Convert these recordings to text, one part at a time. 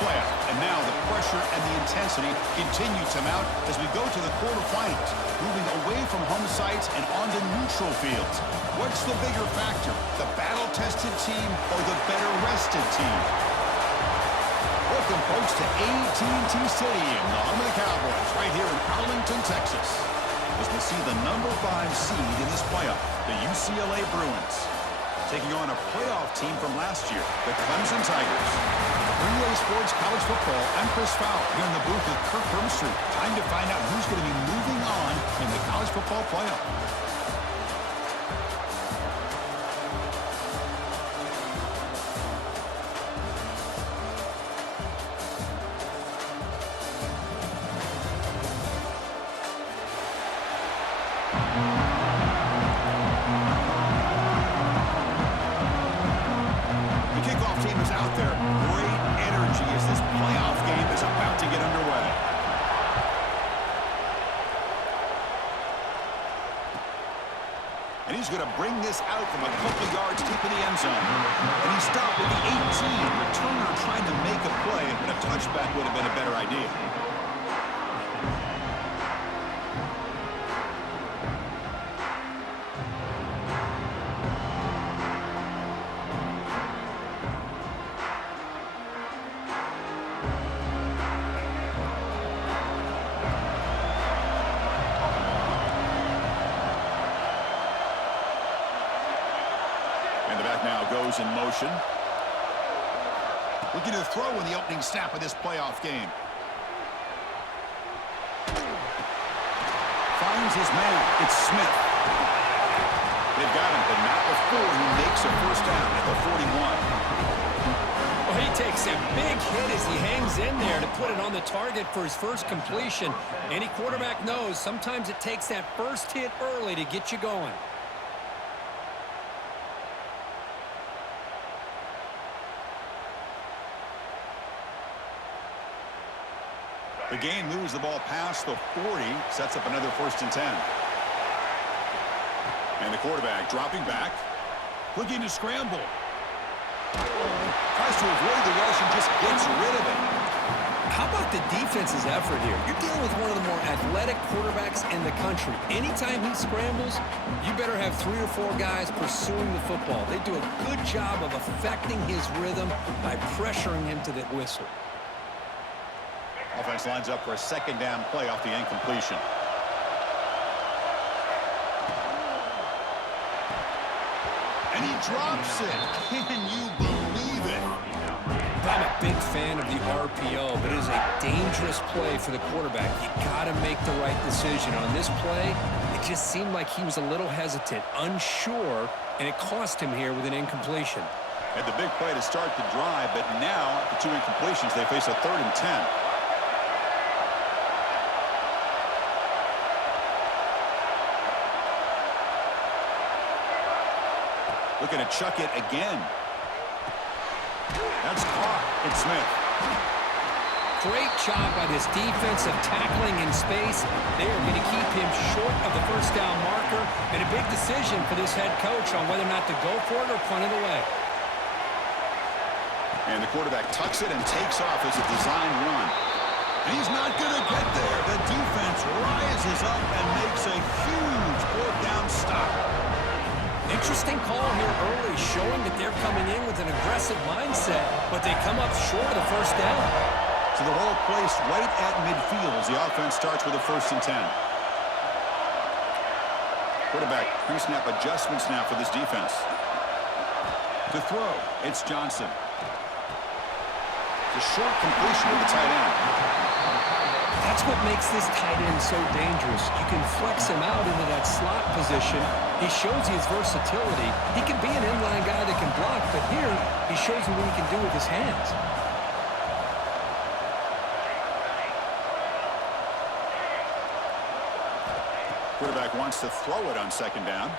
playoff. And now the pressure and the intensity continue to mount as we go to the quarterfinals, moving away from home sites and onto neutral fields. What's the bigger factor, the battle-tested team or the better-rested team? Welcome, folks, to AT&T Stadium, the home of the Cowboys, right here in Arlington, Texas, as we see the number 5 seed in this playoff, the UCLA Bruins, taking on a playoff team from last year, the Clemson Tigers. For EA Sports College Football, I'm Chris Fowler, here in the booth with Kirk Hermstreet. Time to find out who's going to be moving on in the college football playoff. And he's going to bring this out from a couple yards deep in the end zone. And he stopped at the 18. Returner trying to make a play, but a touchback would have been a better idea. In motion. Looking to throw in the opening snap of this playoff game. Finds his man. It's Smith. They've got him, but not before he makes a first down at the 41. Well, he takes a big hit as he hangs in there to put it on the target for his first completion. Any quarterback knows sometimes it takes that first hit early to get you going. The game moves the ball past the 40, sets up another 1st and 10. And the quarterback dropping back, looking to scramble. Tries to avoid the rush and just gets rid of it. How about the defense's effort here? You're dealing with one of the more athletic quarterbacks in the country. Anytime he scrambles, you better have 3 or 4 guys pursuing the football. They do a good job of affecting his rhythm by pressuring him to the whistle. Offense lines up for a 2nd down play off the incompletion. And he drops it. Can you believe it? I'm a big fan of the RPO, but it is a dangerous play for the quarterback. You got to make the right decision. On this play, it just seemed like he was a little hesitant, unsure, and it cost him here with an incompletion. Had the big play to start the drive, but now, the 2 incompletions, they face a 3rd and 10. Looking to chuck it again. That's caught. It's Smith. Great job by this defense of tackling in space. They are going to keep him short of the first down marker, and a big decision for this head coach on whether or not to go for it or punt it away. And the quarterback tucks it and takes off as a design run. And he's not going to get there. The defense rises up and makes a huge 4th down stop. Interesting call here early, showing that they're coming in with an aggressive mindset, but they come up short of the first down. So the ball placed right at midfield as the offense starts with a 1st and 10. Quarterback pre-snap adjustments now for this defense. To throw, it's Johnson. The short completion with the tight end. That's what makes this tight end so dangerous. You can flex him out into that slot position. He shows his versatility. He can be an inline guy that can block, but here he shows you what he can do with his hands. Quarterback wants to throw it on 2nd down.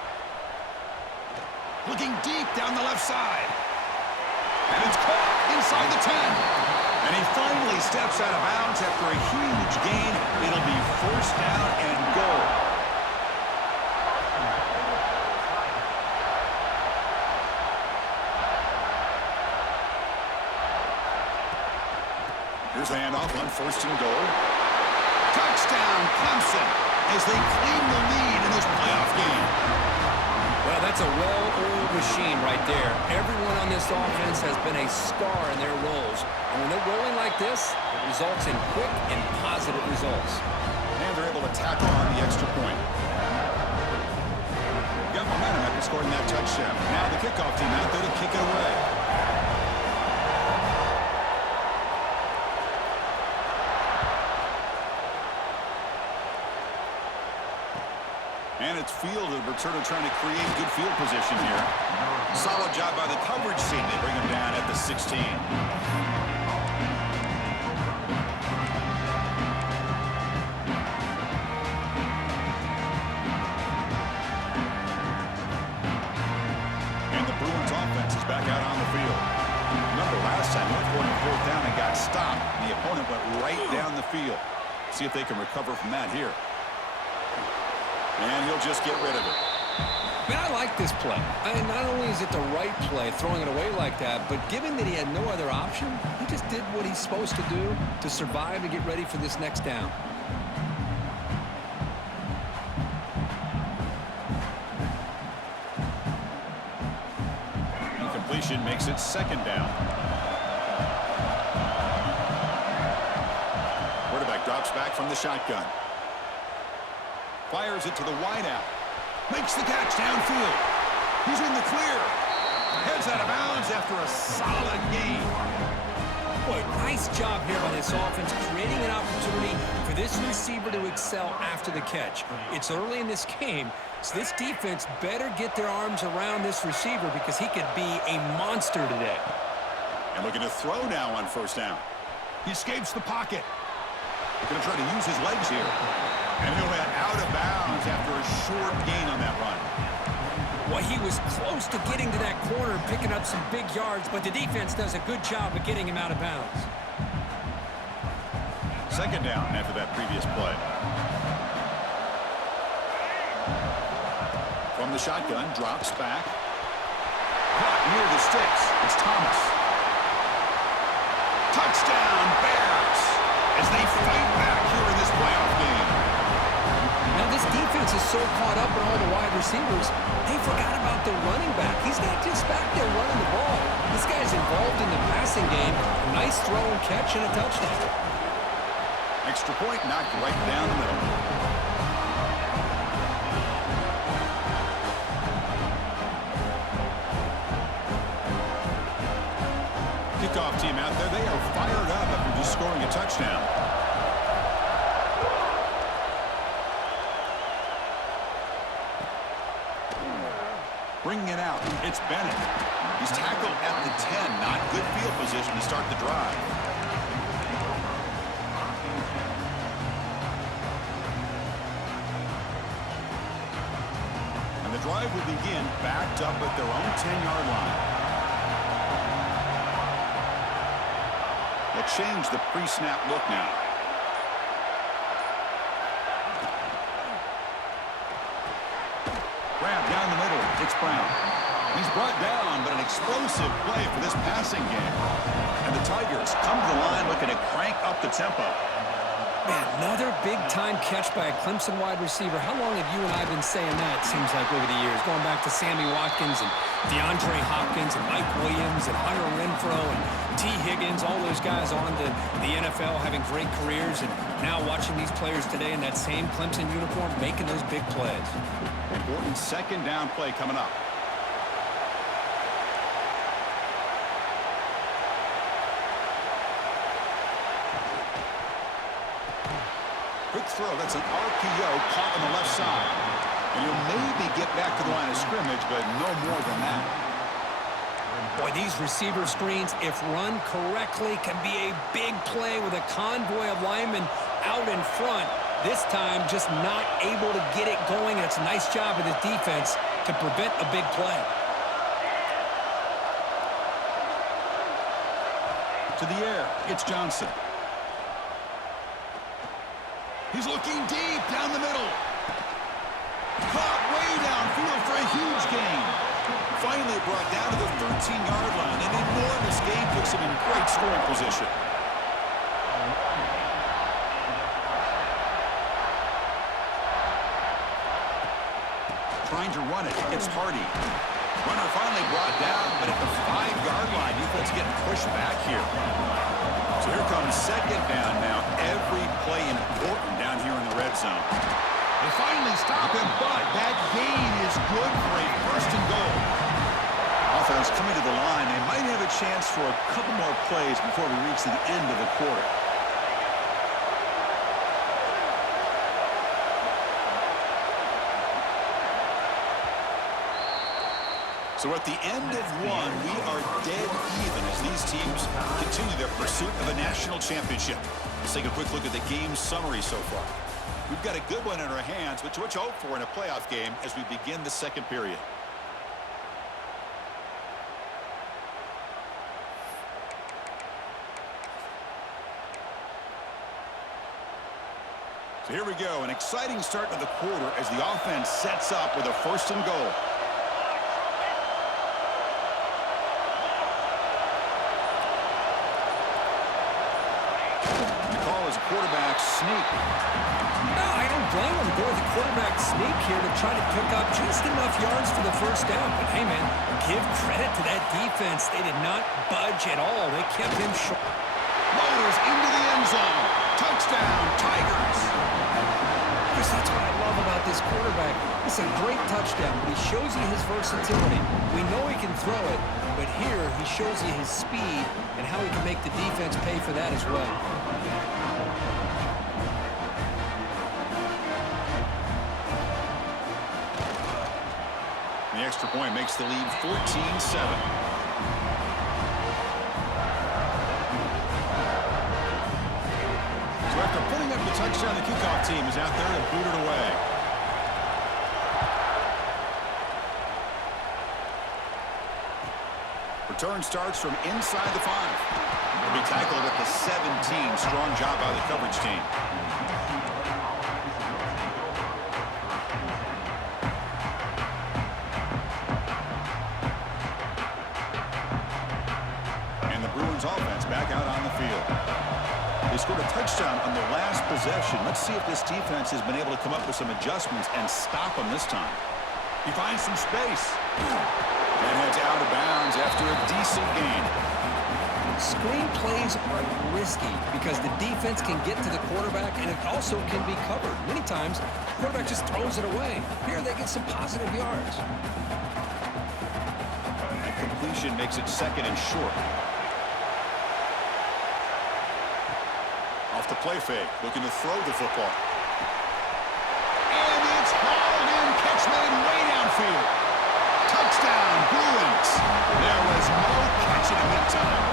Looking deep down the left side. And it's caught inside the 10. And he finally steps out of bounds after a huge gain. It'll be 1st down and goal. Here's the handoff on 1st and goal. Touchdown, Clemson, as they claim the lead in this playoff game. Well, that's a well-oiled machine right there. Everyone on this offense has been a star in their roles. And when they're rolling like this, it results in quick and positive results. And they're able to tackle on the extra point. Got momentum after scoring that touchdown. Now the kickoff team out there to kick it away. And it's fielded. Returner trying to create good field position here. Solid job by the coverage team. They bring him down at the 16. And the Bruins offense is back out on the field. Remember last time, went for it on 4th down and got stopped. The opponent went right down the field. See if they can recover from that here. And he'll just get rid of it. Man, I like this play. Not only is it the right play, throwing it away like that, but given that he had no other option, he just did what he's supposed to do to survive and get ready for this next down. Incompletion makes it 2nd down. Quarterback drops back from the shotgun. Fires it to the wideout. Makes the catch downfield. He's in the clear. Heads out of bounds after a solid gain. Boy, nice job here by this offense, creating an opportunity for this receiver to excel after the catch. It's early in this game, so this defense better get their arms around this receiver because he could be a monster today. And looking to throw now on 1st down. He escapes the pocket. Going to try to use his legs here. And he'll head out of bounds after a short gain on that run. Well, he was close to getting to that corner, picking up some big yards, but the defense does a good job of getting him out of bounds. 2nd down after that previous play. From the shotgun, drops back. Caught near the sticks. It's Thomas. Touchdown, Bears, as they fight back here in this playoff game. Now, this defense is so caught up in all the wide receivers, they forgot about the running back. He's not just back there running the ball. This guy's involved in the passing game. Nice throw and catch and a touchdown. Extra point knocked right down the middle. Kickoff team out there. They are fired up after just scoring a touchdown. Bringing it out, it's Bennett. He's tackled at the 10. Not good field position to start the drive. And the drive will begin backed up at their own 10-yard line. They'll change the pre-snap look now. Grab down the middle. It's Brown. He's brought down, but an explosive play for this passing game. And the Tigers come to the line looking to crank up the tempo. Man, another big-time catch by a Clemson wide receiver. How long have you and I been saying that, it seems like, over the years? Going back to Sammy Watkins and DeAndre Hopkins and Mike Williams and Hunter Renfrow and T. Higgins, all those guys on to the NFL having great careers, and now watching these players today in that same Clemson uniform making those big plays. Important 2nd down play coming up. Quick throw. That's an RPO caught on the left side. And you'll maybe get back to the line of scrimmage, but no more than that. Boy, these receiver screens, if run correctly, can be a big play with a convoy of linemen out in front. This time, just not able to get it going. And it's a nice job of the defense to prevent a big play. To the air, it's Johnson. He's looking deep down the middle. Caught way downfield for a huge gain. Finally brought down to the 13-yard line. An enormous gain puts him in great scoring position. to run it. It's Hardy. Runner finally brought down, but at the 5-yard line, defense getting pushed back here. So here comes second down now. Every play important down here in the red zone. They finally stop him, but that gain is good for a first and goal. Offense coming to the line. They might have a chance for a couple more plays before we reach the end of the quarter. So at the end of one, we are dead even as these teams continue their pursuit of a national championship. Let's take a quick look at the game summary so far. We've got a good one in our hands, which what you hope for in a playoff game as we begin the second period. So here we go, an exciting start to the quarter as the offense sets up with a first and goal. Quarterback sneak. No, I don't blame him. Go with the quarterback sneak here to try to pick up just enough yards for the first down. But hey, man, give credit to that defense. They did not budge at all. They kept him short. Motors into the end zone. Touchdown, Tigers. Chris, that's what I love about this quarterback. It's a great touchdown, but he shows you his versatility. We know he can throw it, but here he shows you his speed and how he can make the defense pay for that as well. The extra point makes the lead 14-7. So after putting up the touchdown, the kickoff team is out there and booted away. Return starts from inside the 5. Will be tackled at the 17. Strong job by the coverage team. Offense back out on the field. They scored a touchdown on the last possession. Let's see if this defense has been able to come up with some adjustments and stop them this time. He finds some space. And heads out of bounds after a decent gain. Screen plays are risky because the defense can get to the quarterback and it also can be covered. Many times, the quarterback just throws it away. Here they get some positive yards. That completion makes it second and short. Off the play fake, looking to throw the football. And it's hauled in, catch made way downfield. Touchdown, Bruins. There was no catch in the meantime.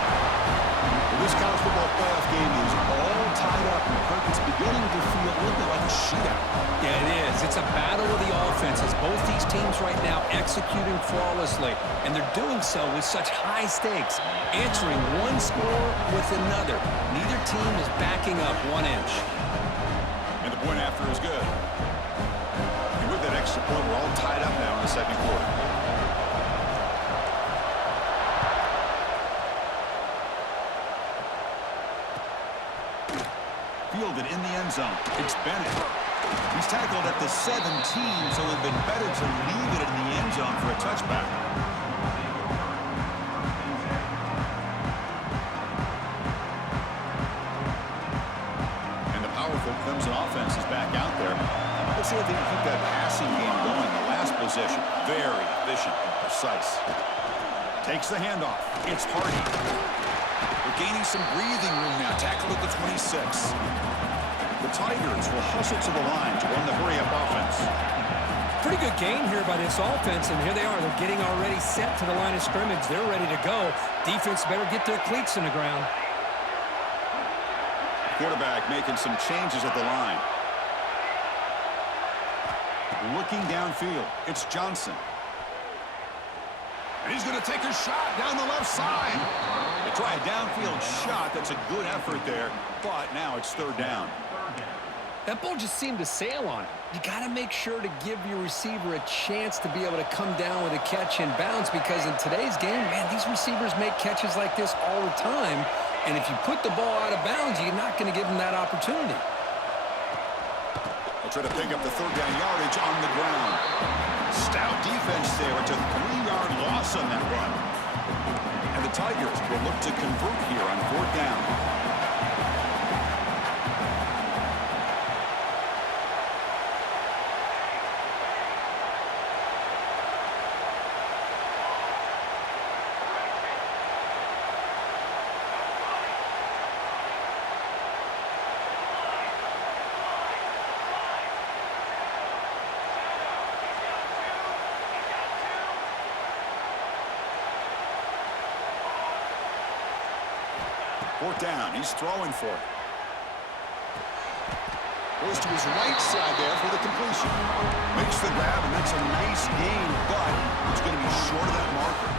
This college football playoff game is all tied up, and it's beginning to feel a little bit like a shootout. Yeah, it is. It's a battle of the offenses. Both these teams right now executing flawlessly, and they're doing so with such high stakes, answering one score with another. Neither team is backing up 1 inch. And the point after is good. And with that extra point, we're all tied up now in the second quarter. Fielded in the end zone. It's Bennett. He's tackled at the 17, so it would have been better to leave it in the end zone for a touchback. And the powerful Clemson offense is back out there. Let's see if they can keep that passing game going. The last possession, very efficient and precise. Takes the handoff. It's Hardy. They're gaining some breathing room now. Tackled at the 26. The Tigers will hustle to the line to run the hurry-up offense. Pretty good game here by this offense, and here they are. They're getting already set to the line of scrimmage. They're ready to go. Defense better get their cleats in the ground. Quarterback making some changes at the line. Looking downfield. It's Johnson. And he's going to take a shot down the left side. They try a downfield shot. That's a good effort there, but now it's third down. That ball just seemed to sail on it. You got to make sure to give your receiver a chance to be able to come down with a catch and bounce, because in today's game, man, these receivers make catches like this all the time, and if you put the ball out of bounds, you're not going to give them that opportunity. A They'll try to pick up the third down yardage on the ground. Stout defense there. It's a 3-yard loss on that run. And the Tigers will look to convert here on 4th down. Fourth down. He's throwing for it. Goes to his right side there for the completion. Makes the grab, and that's a nice gain, but it's going to be short of that marker.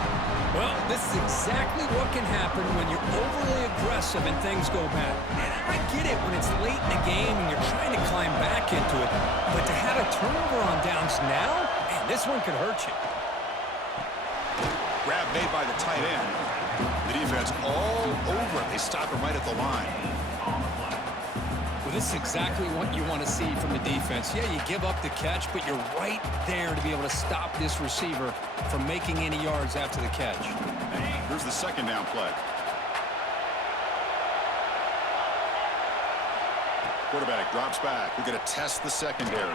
Well, this is exactly what can happen when you're overly aggressive and things go bad. And I get it when it's late in the game and you're trying to climb back into it. But to have a turnover on downs now, man, this one could hurt you. Grab made by the tight end. The defense all over it. They stop him right at the line. Well, this is exactly what you want to see from the defense. Yeah, you give up the catch, but you're right there to be able to stop this receiver from making any yards after the catch. Here's the second down play. Quarterback drops back. We're going to test the secondary. You're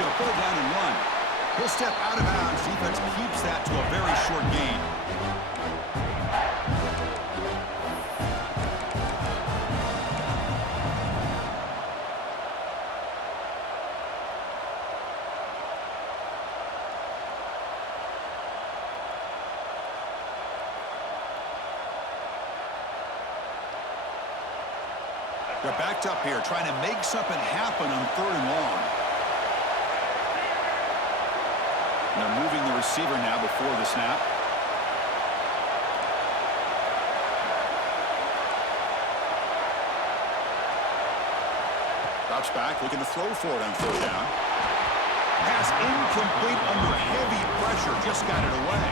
going to pull it down and run. He'll step out of bounds. Defense keeps that to a very short gain. They're backed up here, trying to make something happen on 3rd and long. And they're moving the receiver now before the snap. Drops back, looking to throw for it on 3rd down. Pass incomplete under heavy pressure, just got it away.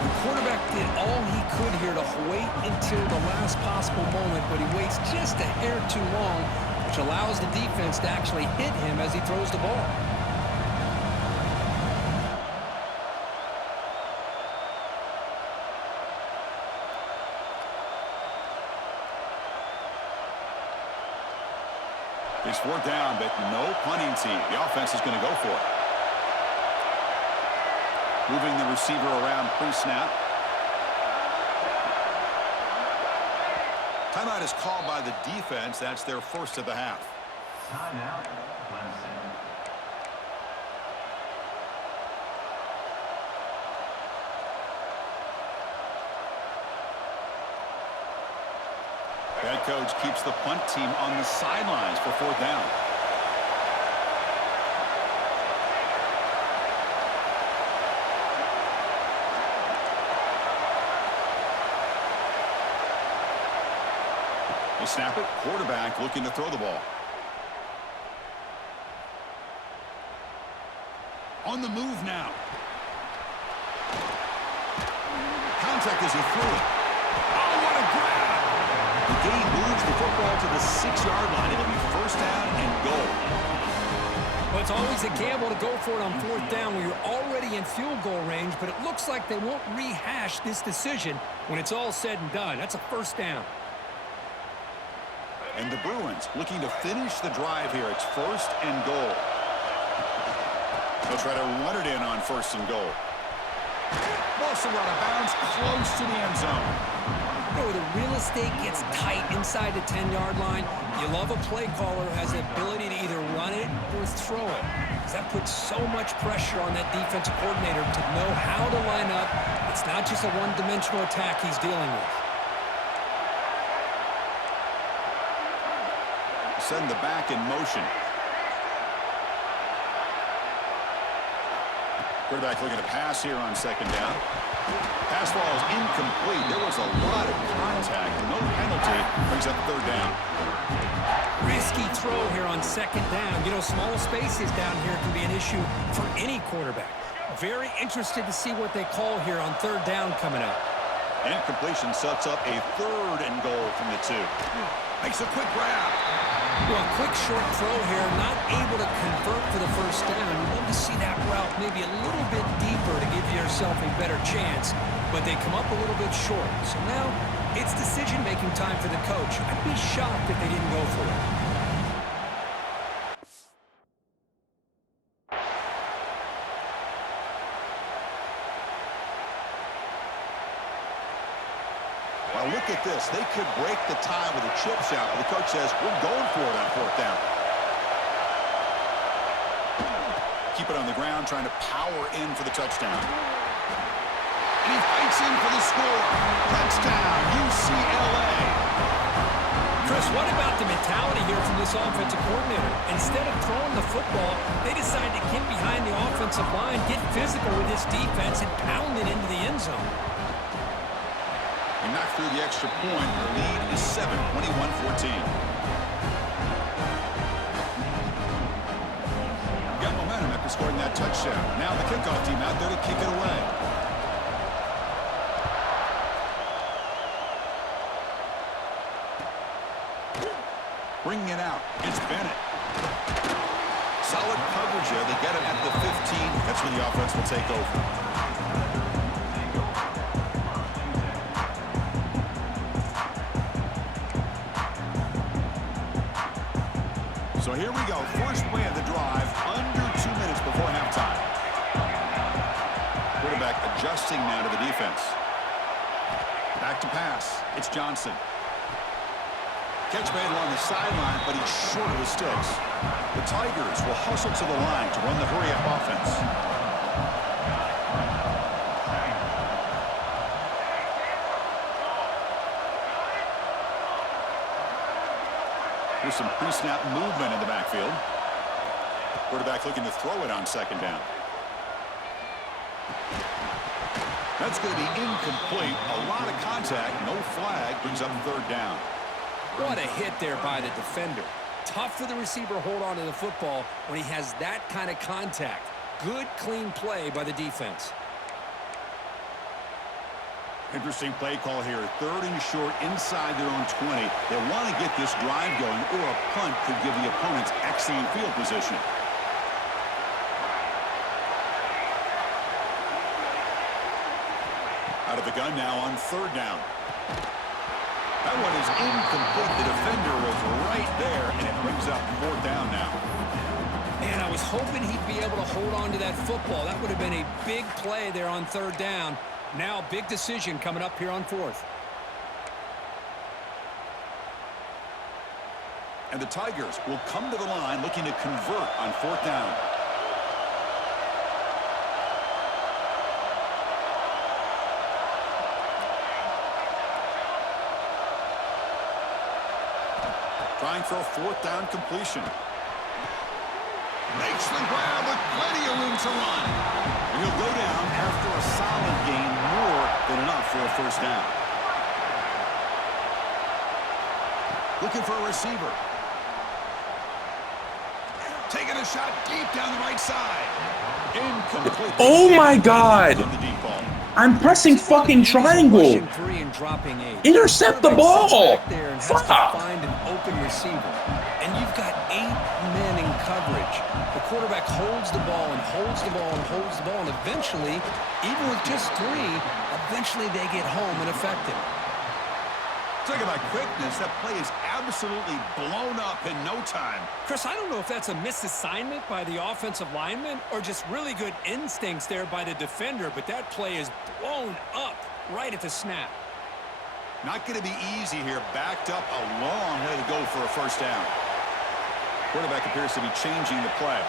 The quarterback did all he could here to wait until the last possible moment, but he waits just a hair too long, which allows the defense to actually hit him as he throws the ball. It's 4th down, but no punting team. The offense is going to go for it. Moving the receiver around pre-snap. Timeout is called by the defense. That's their first of the half. Timeout, Clemson. Head coach keeps the punt team on the sidelines for 4th down. They snap it. Quarterback looking to throw the ball. On the move now. Contact as he threw it. Oh, what a grab! The game moves the football to the 6-yard line. It'll be 1st down and goal. Well, it's always a gamble to go for it on 4th down when you're already in field goal range, but it looks like they won't rehash this decision when it's all said and done. That's a 1st down. And the Bruins looking to finish the drive here. It's 1st and goal. They'll try to run it in on 1st and goal. Ball still out of bounds, close to the end zone. You know, the real estate gets tight inside the 10-yard line. You love a play caller who has the ability to either run it or throw it, because that puts so much pressure on that defensive coordinator to know how to line up. It's not just a one-dimensional attack he's dealing with. Send the back in motion. Quarterback looking to pass here on 2nd down. Pass ball is incomplete. There was a lot of contact. No penalty. Brings up 3rd down. Risky throw here on 2nd down. You know, small spaces down here can be an issue for any quarterback. Very interested to see what they call here on 3rd down coming up. Incompletion sets up a 3rd and goal from the 2. Makes a quick grab. Well, a quick short throw here, not able to convert for the first down. You'd love to see that route maybe a little bit deeper to give yourself a better chance, but they come up a little bit short. So now it's decision-making time for the coach. I'd be shocked if they didn't go for it. Well, look at this. They could break the tie with a chip shot, but the coach says, we're going for it on fourth down. Keep it on the ground, trying to power in for the touchdown. And he fights in for the score. Touchdown, UCLA. Chris, what about the mentality here from this offensive coordinator? Instead of throwing the football, they decide to get behind the offensive line, get physical with this defense, and pound it into the end zone. He knocked through the extra point. The lead is 7, 21-14. Got momentum after scoring that touchdown. Now the kickoff team out there to kick it away. Bringing it out. It's Bennett. Solid coverage there. They get him at the 15. That's where the offense will take over. So here we go. First play of the drive, under 2 minutes before halftime. Quarterback adjusting now to the defense. Back to pass. It's Johnson. Catch made along the sideline, but he's short of the sticks. The Tigers will hustle to the line to run the hurry-up offense. There's some pre-snap movement in the backfield. Quarterback looking to throw it on second down. That's going to be incomplete. A lot of contact. No flag. Brings up third down. What a hit there by the defender. Tough for the receiver to hold on to the football when he has that kind of contact. Good, clean play by the defense. Interesting play call here. Third and short inside their own 20. They want to get this drive going, or a punt could give the opponents excellent field position. Out of the gun now on third down. That one is incomplete. The defender was right there, and it brings up fourth down now. Man, I was hoping he'd be able to hold on to that football. That would have been a big play there on third down. Now, big decision coming up here on fourth. And the Tigers will come to the line looking to convert on fourth down. Trying for a fourth down completion. Makes the grab with plenty of room to run. And he'll go down after a solid gain, more than enough for a first down. Looking for a receiver. Taking a shot deep down the right side. Incomplete. Oh my God! I'm pressing fucking triangle. Intercept the ball. Fuck. Find an open receiver, and you've got 8 men in coverage. The quarterback holds the ball and holds the ball and holds the ball, and eventually, even with just 3, eventually they get home and effective. Talk about quickness. That play is absolutely blown up in no time. Chris, I don't know if that's a misassignment by the offensive lineman or just really good instincts there by the defender, but that play is blown up right at the snap. Not going to be easy here. Backed up a long way to go for a first down. Quarterback appears to be changing the play.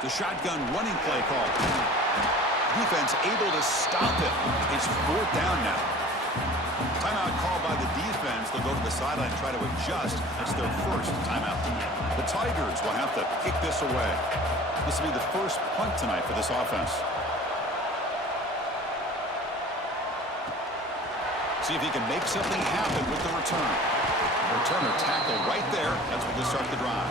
The shotgun running play call. Defense able to stop it. It's fourth down now. Timeout called by the defense. They'll go to the sideline and try to adjust. It's their first timeout. The Tigers will have to kick this away. This will be the first punt tonight for this offense. See if he can make something happen with the return. Returner tackle right there. That's what will start the drive.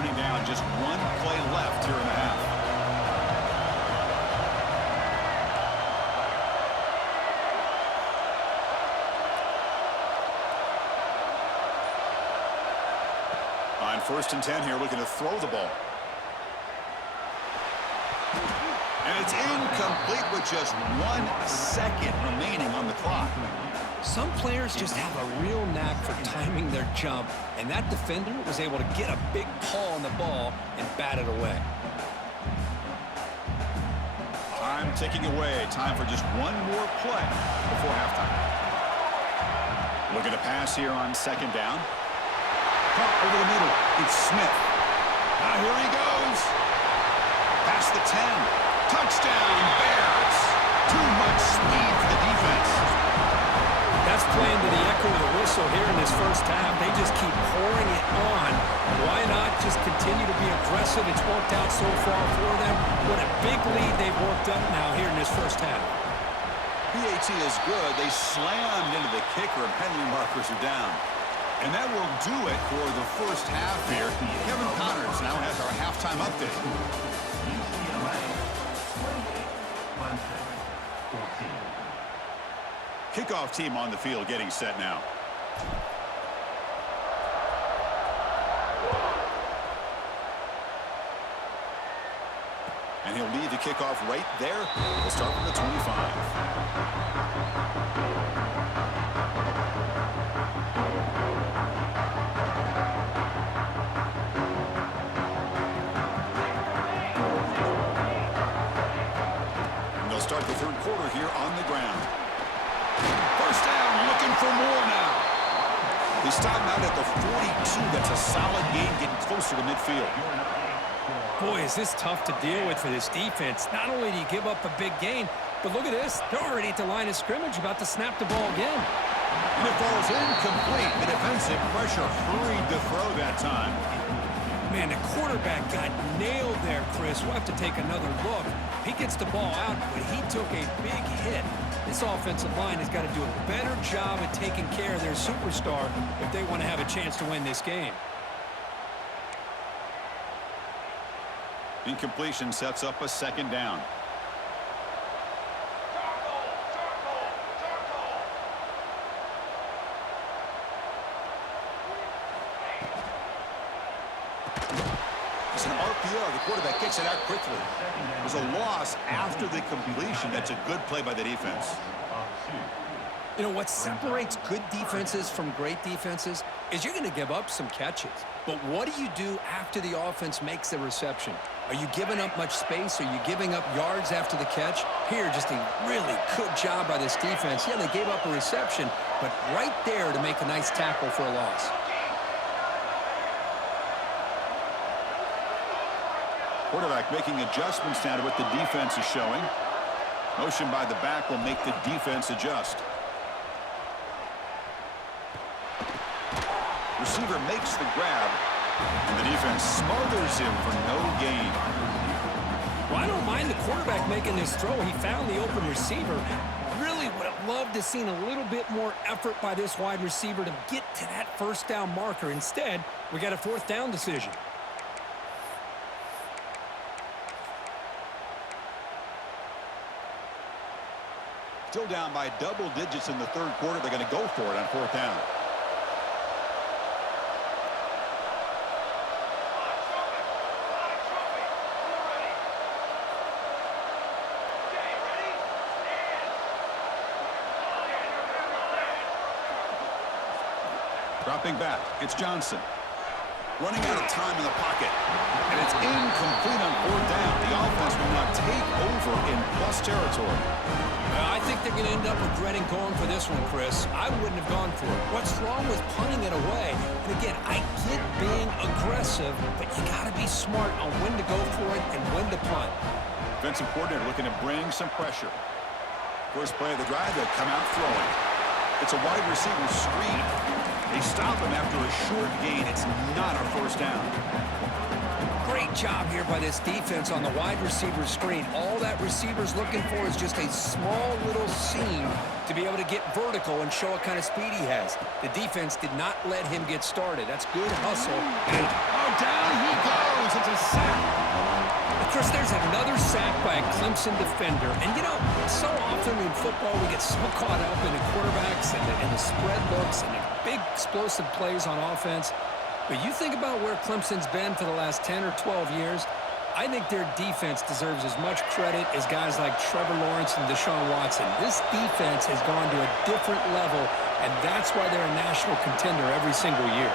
running down. Just one play left here in the half. On 1st and 10 here, looking to throw the ball. And it's incomplete with just 1 second remaining on the clock. Some players just have a real knack for timing their jump, and that defender was able to get a big paw on the ball and bat it away. Time ticking away. Time for just one more play before halftime. Looking to pass here on 2nd down. Caught over the middle. It's Smith. Now here he goes. Past the 10. Touchdown, Bears. Too much speed for the defense. That's playing to the echo of the whistle here in this first half. They just keep pouring it on. Why not just continue to be aggressive? It's worked out so far for them. What a big lead they've worked up now here in this first half. PAT is good. They slammed into the kicker and penalty markers are down. And that will do it for the first half here. Kevin Connors now has our halftime update. UCLA 28, Clemson 14. Kickoff team on the field getting set now. And he'll lead the kickoff right there. We'll start from the 25. Start the 3rd quarter here on the ground. First down, looking for more now. They stop him out at the 42. That's a solid gain, getting closer to midfield. Boy, is this tough to deal with for this defense. Not only do you give up a big gain, but look at this. They're already at the line of scrimmage, about to snap the ball again. And it falls incomplete. The defensive pressure hurried to throw that time. Man, the quarterback got nailed there, Chris. We'll have to take another look. He gets the ball out, but he took a big hit. This offensive line has got to do a better job at taking care of their superstar if they want to have a chance to win this game. Incompletion sets up a 2nd down. It's an RPO. The quarterback gets it out quickly. There's a loss after the completion. That's a good play by the defense. You know, what separates good defenses from great defenses is you're going to give up some catches. But what do you do after the offense makes the reception? Are you giving up much space? Are you giving up yards after the catch? Here, just a really good job by this defense. Yeah, they gave up a reception, but right there to make a nice tackle for a loss. Quarterback making adjustments now to what the defense is showing. Motion by the back will make the defense adjust. Receiver makes the grab, and the defense smothers him for no gain. Well, I don't mind the quarterback making this throw. He found the open receiver. Really would have loved to seen a little bit more effort by this wide receiver to get to that 1st down marker. Instead, we got a 4th down decision. Still down by double digits in the 3rd quarter. They're going to go for it on 4th down. Dropping back, it's Johnson. Running out of time in the pocket. And it's incomplete on 4th down. The offense will now take over in plus territory. I think they're going to end up regretting going for this one, Chris. I wouldn't have gone for it. What's wrong with punting it away? And again, I get being aggressive, but you got to be smart on when to go for it and when to punt. Defensive coordinator looking to bring some pressure. First play of the drive, they'll come out throwing. It's a wide receiver screen. They stop him after a short gain. It's not a 1st down. Great job here by this defense on the wide receiver screen. All that receiver's looking for is just a small little seam to be able to get vertical and show what kind of speed he has. The defense did not let him get started. That's good hustle. And down he goes. that Clemson defender. And, you know, so often in football we get so caught up in the quarterbacks and the spread looks and the big explosive plays on offense. But you think about where Clemson's been for the last 10 or 12 years, I think their defense deserves as much credit as guys like Trevor Lawrence and Deshaun Watson. This defense has gone to a different level, and that's why they're a national contender every single year.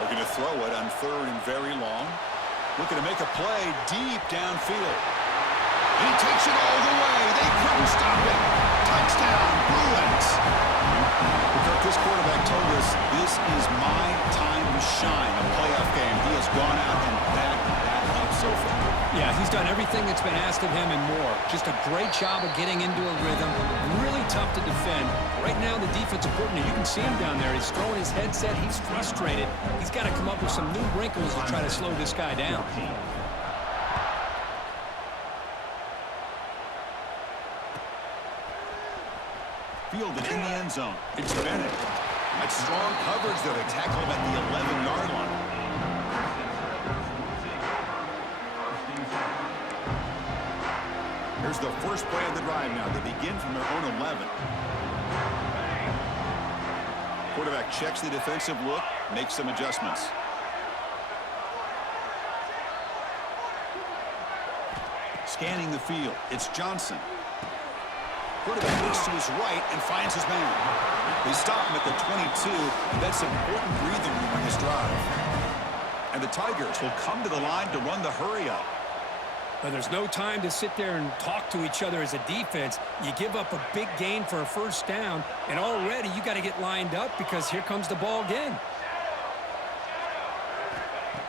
Looking to throw it on 3rd and very long. Looking to make a play deep downfield. And he takes it all the way. They couldn't stop it. Touchdown, Bruins. This quarterback told us this is my time to shine, a playoff game. He has gone out and backed that up so far. Yeah, he's done everything that's been asked of him and more. Just a great job of getting into a rhythm. Really tough to defend. Right now, the defensive coordinator, you can see him down there. He's throwing his headset. He's frustrated. He's got to come up with some new wrinkles to try to slow this guy down. Fielded in the end zone. It's Bennett. That's strong coverage there to tackle him at the 11-yard line. Here's the first play of the drive now. They begin from their own 11. Quarterback checks the defensive look, makes some adjustments. Scanning the field. It's Johnson. Quarterback looks to his right and finds his man. They stop him at the 22, and that's important breathing room on this drive. And the Tigers will come to the line to run the hurry up. But there's no time to sit there and talk to each other as a defense. You give up a big gain for a first down, and already you got to get lined up because here comes the ball again.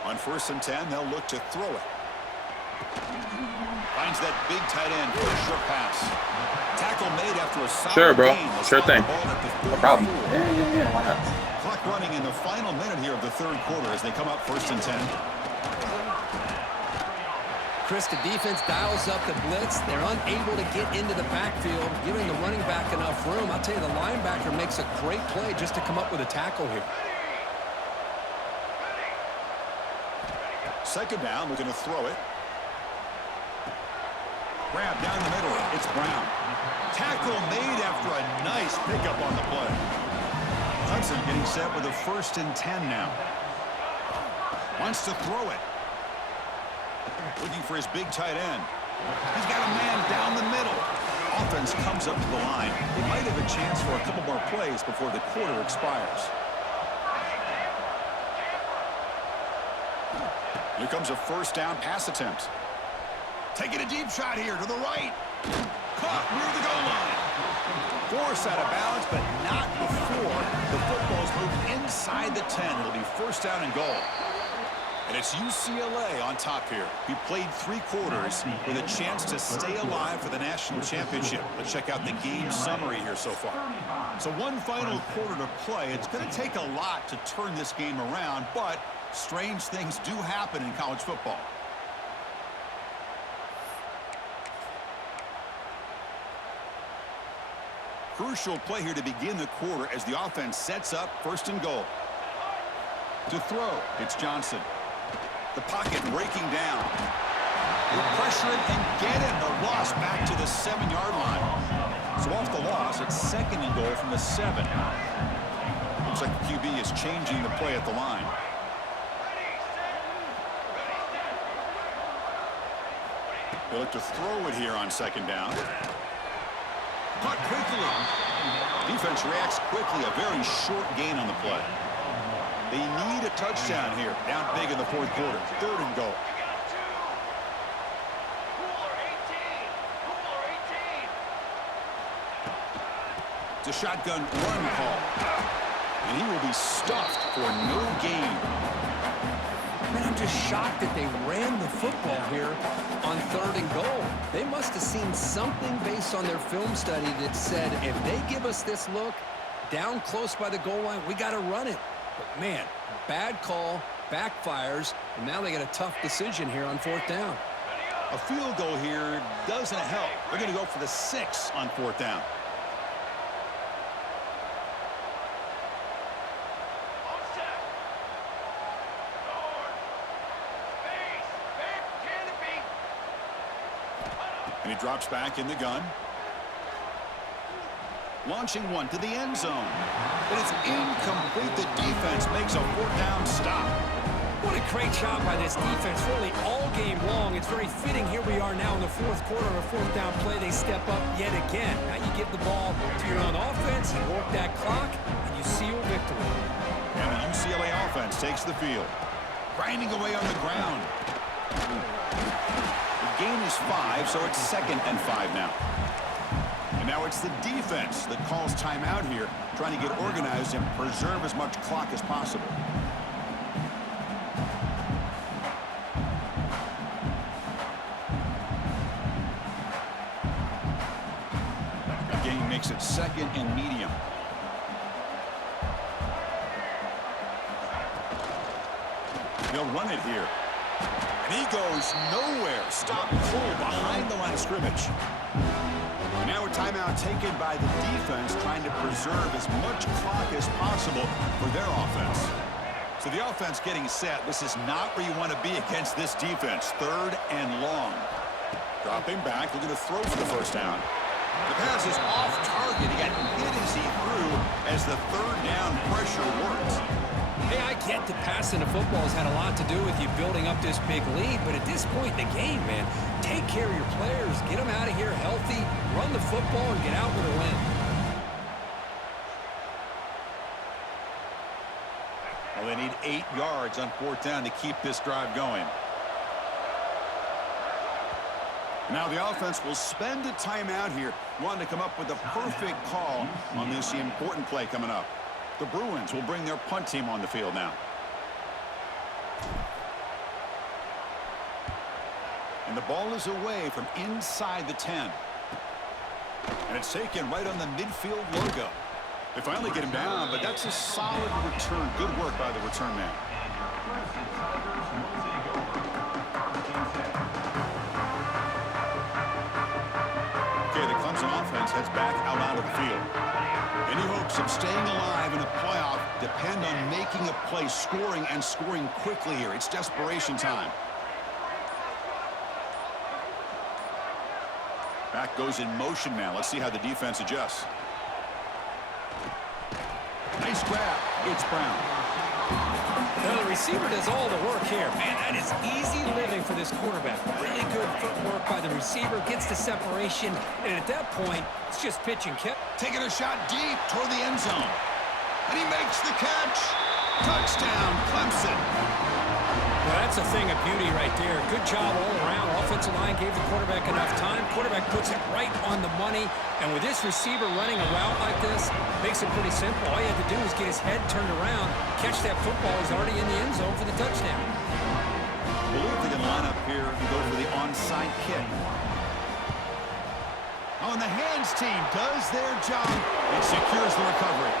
On 1st and 10, they'll look to throw it. Finds that big tight end for a short pass. Tackle made after a solid Sure, bro. gain. Sure thing. No problem. Yeah, why not? Clock running in the final minute here of the 3rd quarter as they come up 1st and 10. Chris, the defense dials up the blitz. They're unable to get into the backfield, giving the running back enough room. I'll tell you, the linebacker makes a great play just to come up with a tackle here. 2nd down, looking to throw it. Grab down the middle. It's Brown. Tackle made after a nice pickup on the play. Clemson getting set with a 1st and 10 now. Wants to throw it. Looking for his big tight end. He's got a man down the middle. Offense comes up to the line. They might have a chance for a couple more plays before the quarter expires. Here comes a 1st down pass attempt. Taking a deep shot here to the right. Caught near the goal line. Forced out of balance, but not before the football's moved inside the 10. It'll be 1st down and goal. And it's UCLA on top here. We played 3 quarters with a chance to stay alive for the national championship. Let's check out the game summary here so far. So one final quarter to play. It's going to take a lot to turn this game around, but strange things do happen in college football. Crucial play here to begin the quarter as the offense sets up 1st and goal. To throw, it's Johnson. The pocket breaking down. They pressure it and get it. The loss back to the 7-yard line. So off the loss, it's 2nd and goal from the 7. Looks like the QB is changing the play at the line. They look to throw it here on 2nd down. Caught quickly. Defense reacts quickly. A very short gain on the play. They need a touchdown here. Down big in the 4th quarter. 3rd and goal. It's a shotgun run call. And he will be stuffed for no gain. Man, I'm just shocked that they ran the football here on 3rd and goal. They must have seen something based on their film study that said, if they give us this look down close by the goal line, we got to run it. But, man, bad call, backfires, and now they got a tough decision here on 4th down. A field goal here doesn't help. They're going to go for the 6 on 4th down. And he drops back in the gun. Launching one to the end zone. But it's incomplete. The defense makes a 4th down stop. What a great job by this defense, really all game long. It's very fitting. Here we are now in the 4th quarter of a 4th down play. They step up yet again. Now you give the ball to your own offense, you work that clock, and you seal victory. And the UCLA offense takes the field. Grinding away on the ground. The gain is 5, so it's 2nd and 5 now. And now it's the defense that calls timeout here, trying to get organized and preserve as much clock as possible. The gain makes it 2nd and medium. They'll run it here. And he goes nowhere. Stop cold behind the line of scrimmage. Now a timeout taken by the defense, trying to preserve as much clock as possible for their offense. So the offense getting set. This is not where you want to be against this defense. 3rd and long. Dropping back, looking to throw for the 1st down. The pass is off target. He got hit as he threw as the 3rd down pressure worked. Hey, I get that passing the football has had a lot to do with you building up this big lead, but at this point in the game, man, take care of your players, get them out of here healthy, run the football, and get out with a win. Well, they need 8 yards on 4th down to keep this drive going. Now the offense will spend a timeout here, wanting to come up with a perfect call on this important play coming up. The Bruins will bring their punt team on the field now. And the ball is away from inside the 10. And it's taken right on the midfield logo. They finally get him down, but that's a solid return. Good work by the return man. Okay, the Clemson offense heads back out onto the field. Any hopes of staying alive in a playoff depend on making a play, scoring, and scoring quickly here. It's desperation time. Back goes in motion now. Let's see how the defense adjusts. Nice grab. It's Brown. Now the receiver does all the work here. Man, that is easy living for this quarterback. Really good footwork by the receiver, gets the separation, and at that point, it's just pitch and kick. Taking a shot deep toward the end zone. And he makes the catch. Touchdown, Clemson. Well, that's a thing of beauty right there. Good job all around. Offensive line gave the quarterback enough time. Quarterback puts it right on the money. And with this receiver running a route like this, makes it pretty simple. All you have to do is get his head turned around, catch that football. He's already in the end zone for the touchdown. I believe they can line up here and go for the onside kick. Oh, and the hands team does their job. It secures the recovery.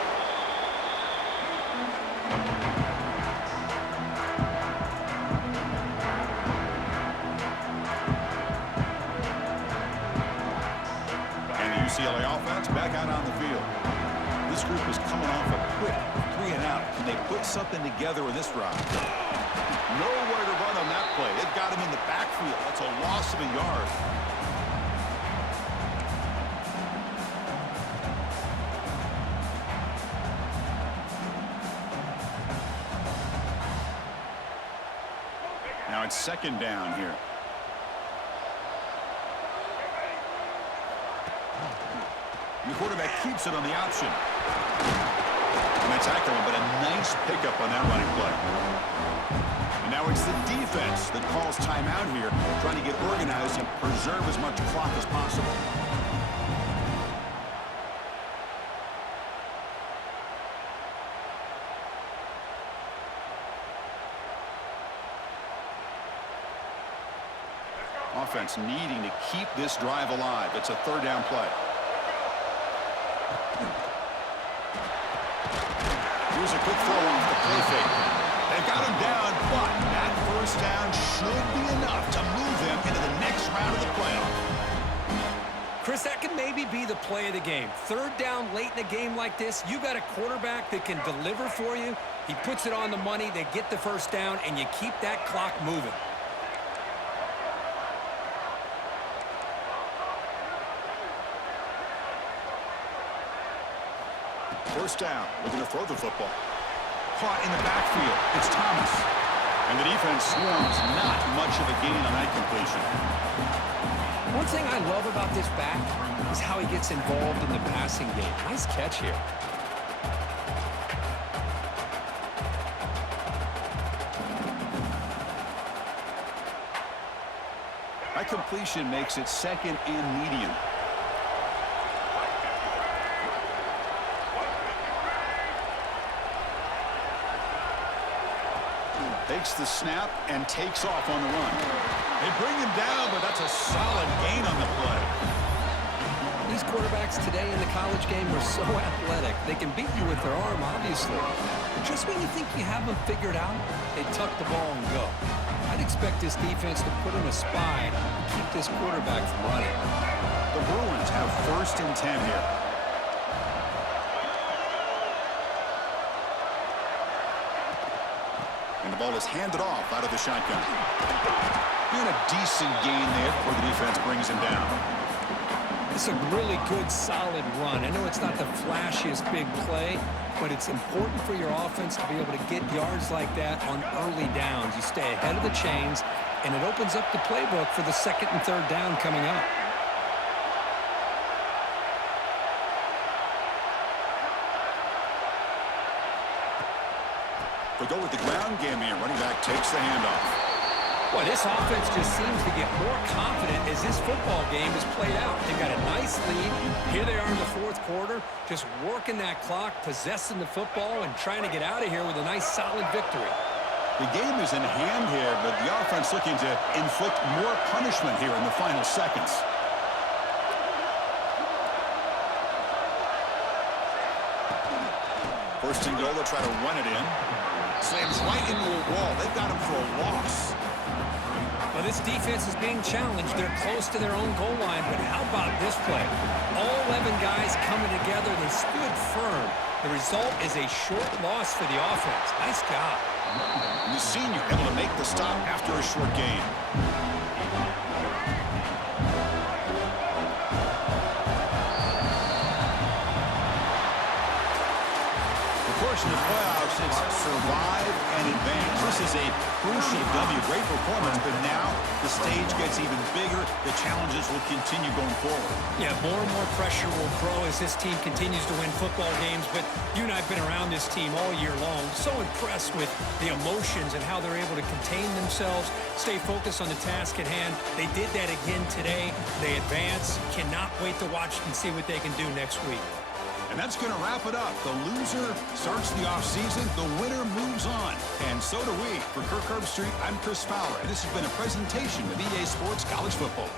UCLA offense back out on the field. This group is coming off a quick 3 and out. Can they put something together with this drive? Nowhere to run on that play. They've got him in the backfield. That's a loss of a yard. Now it's 2nd down here. The quarterback keeps it on the option. And that's accurate, but a nice pickup on that running play. And now it's the defense that calls timeout here, trying to get organized and preserve as much clock as possible. Offense needing to keep this drive alive. It's a 3rd down play. Here's a quick throw off the play fake. They've got him down, but that 1st down should be enough to move them into the next Chris, that can maybe be the play of the game. Third down late in a game like this, you got a quarterback that can deliver for you. He puts it on the money, they get the first down, and you keep that clock moving. First down, looking to throw the football. Caught in the backfield, it's Thomas. And the defense swarms, not much of a gain on that completion. One thing I love about this back is how he gets involved in the passing game. Nice catch here. That completion makes it second and medium. Takes the snap and takes off on the run. They bring him down, but that's a solid gain on the play. These quarterbacks today in the college game are so athletic. They can beat you with their arm, obviously. But just when you think you have them figured out, they tuck the ball and go. I'd expect this defense to put in a spy and keep this quarterback from running. The Bruins have 1st and 10 here. And the ball is handed off out of the shotgun. And a decent gain there before the defense brings him down. It's a really good, solid run. I know it's not the flashiest big play, but it's important for your offense to be able to get yards like that on early downs. You stay ahead of the chains, and it opens up the playbook for the 2nd and 3rd down coming up. They go with the ground game here. Running back takes the handoff. Boy, this offense just seems to get more confident as this football game is played out. They've got a nice lead. Here they are in the 4th quarter, just working that clock, possessing the football, and trying to get out of here with a nice, solid victory. The game is in hand here, but the offense looking to inflict more punishment here in the final seconds. First and goal, they'll try to run it in. Slams right into a wall. They've got him for a loss. Well, this defense is being challenged. They're close to their own goal line, but how about this play? All 11 guys coming together. They stood firm. The result is a short loss for the offense. Nice job. And the senior able to make the stop after a short gain. In the playoffs, it's survive and advance. This is a crucial W. Great performance, but now the stage gets even bigger. The challenges will continue going forward. Yeah, more and more pressure will grow as this team continues to win football games, but you and I have been around this team all year long. So impressed with the emotions and how they're able to contain themselves, stay focused on the task at hand. They did that again today. They advance. Cannot wait to watch and see what they can do next week. And that's going to wrap it up. The loser starts the offseason. The winner moves on. And so do we. For Kirk Herbstreit, I'm Chris Fowler. And this has been a presentation of EA Sports College Football.